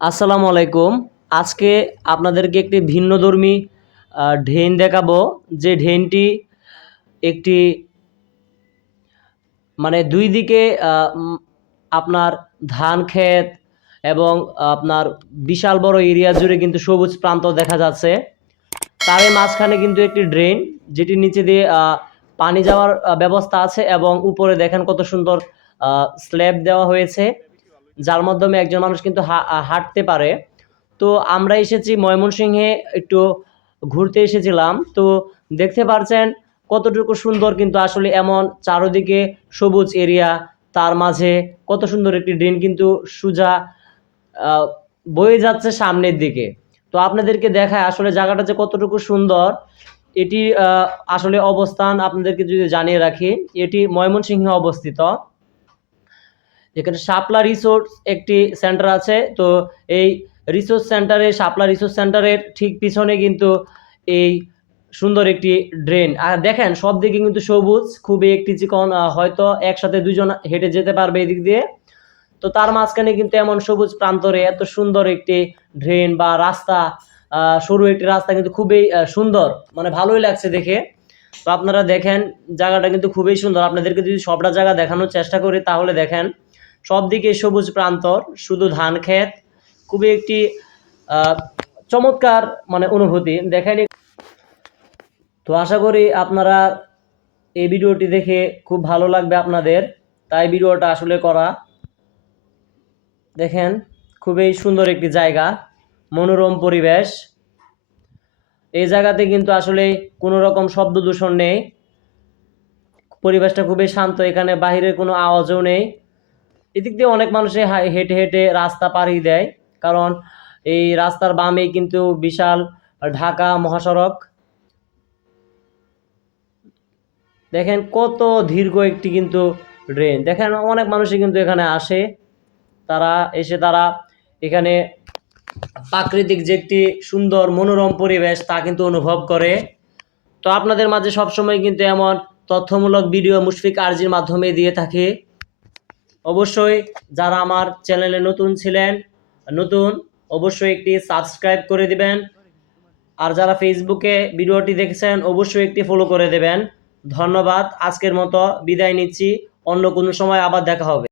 আসসালামু আলাইকুম। আজকে আপনাদেরকে একটি ভিন্নধর্মী ঢেন দেখাবো। যে ঢেনটি একটি মানে দুই দিকে আপনার ধান ক্ষেত এবং আপনার বিশাল বড় এরিয়া জুড়ে কিন্তু সবুজ প্রান্ত দেখা যাচ্ছে। তারই মাঝখানে কিন্তু একটি ড্রেন, যেটি নিচে দিয়ে পানি যাওয়ার ব্যবস্থা আছে এবং উপরে দেখেন কত সুন্দর স্ল্যাব দেওয়া হয়েছে। যার মাধ্যমে একজন মানুষ কিন্তু হাঁটতে পারে। তো আমরা এসেছি ময়মনসিংহে, একটু ঘুরতে এসেছিলাম। তো দেখতে পারছেন কতটুকু সুন্দর কিন্তু আসলে এমন চারোদিকে সবুজ এরিয়া, তার মাঝে কত সুন্দর একটি ড্রেন কিন্তু সুজা বয়ে যাচ্ছে সামনের দিকে। তো আপনাদেরকে দেখায় আসলে জায়গাটা যে কতটুকু সুন্দর। এটি আসলে অবস্থান আপনাদেরকে যদি জানিয়ে রাখি, এটি ময়মনসিংহে অবস্থিত। এখানে শাপলা রিসোর্স একটি সেন্টার আছে। তো এই রিসোর্স সেন্টারে, শাপলা রিসোর্স সেন্টারের ঠিক পিছনে কিন্তু এই সুন্দর একটি ড্রেন। আর দেখেন, সব দিকে কিন্তু সবুজ, খুবই একটি চিকন হয়তো একসাথে দুজন হেঁটে যেতে পারবে এদিক দিয়ে। তো তার মাঝখানে কিন্তু এমন সবুজ প্রান্তরে এত সুন্দর একটি ড্রেন বা রাস্তা সরু একটি রাস্তা কিন্তু খুবই সুন্দর। মানে ভালোই লাগছে দেখে। তো আপনারা দেখেন, জায়গাটা কিন্তু খুবই সুন্দর। আপনাদেরকে যদি সবটা জায়গা দেখানোর চেষ্টা করি, তাহলে দেখেন সব দিকে সবুজ প্রান্তর, শুধু ধান ক্ষেত। খুবই একটি চমৎকার মানে অনুভূতি। দেখেন তো আশা করি আপনারা এই ভিডিওটি দেখে খুব ভালো লাগবে আপনাদের। তাই ভিডিওটা আসলে করা। দেখেন, খুবই সুন্দর একটি জায়গা, মনোরম পরিবেশ। এই জায়গাতে কিন্তু আসলে কোনো রকম শব্দ দূষণ নেই। পরিবেশটা খুবই শান্ত, এখানে বাহিরের কোনো আওয়াজও নেই। এদিক দিয়ে অনেক মানুষে হেঁটে হেঁটে রাস্তা পাড়ি দেয়। কারণ এই রাস্তার বামে কিন্তু বিশাল ঢাকা মহাসড়ক। দেখেন কত দীর্ঘ একটি কিন্তু ড্রেন। দেখেন অনেক মানুষই কিন্তু এখানে আসে। তারা এসে তারা এখানে প্রাকৃতিক যে একটি সুন্দর মনোরম পরিবেশ তা কিন্তু অনুভব করে। তো আপনাদের মাঝে সবসময় কিন্তু এমন তথ্যমূলক ভিডিও মুশফিক আরজির মাধ্যমে দিয়ে থাকি। অবশ্যই যারা আমার চ্যানেলে নতুন ছিলেন, নতুন, অবশ্যই একটি সাবস্ক্রাইব করে দিবেন। আর যারা ফেসবুকে ভিডিওটি দেখেছেন, অবশ্যই একটি ফলো করে দেবেন। ধন্যবাদ, আজকের মতো বিদায় নিচ্ছি। অন্য কোনো সময় আবার দেখা হবে।